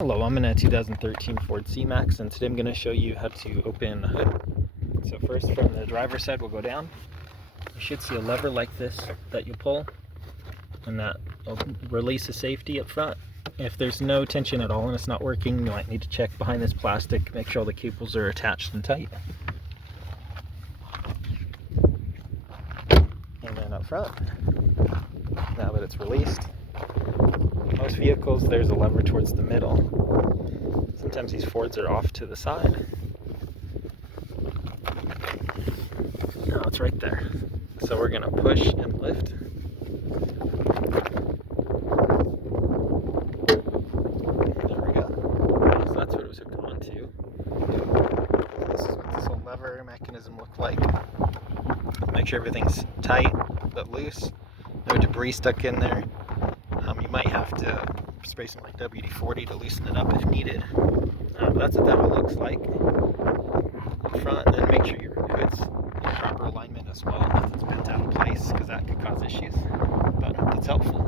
Hello, I'm in a 2013 Ford C-Max, and today I'm going to show you how to open the hood. So first, from the driver's side, we'll go down. You should see a lever like this that you pull, and that will release the safety up front. If there's no tension at all and it's not working, you might need to check behind this plastic, make sure all the cables are attached and tight. And then up front, now that it's released, most vehicles there's a lever towards the middle. Sometimes these Fords are off to the side. No, it's right there. So we're going to push and lift. There we go. So that's what it was hooked onto. This is what this whole lever mechanism looked like. Make sure everything's tight but loose. No debris stuck in there. You might have to spray some like WD-40 to loosen it up if needed. That's what that all looks like in front. And then make sure your hood's in proper alignment as well. Nothing's bent out of place because that could cause issues. But it's helpful.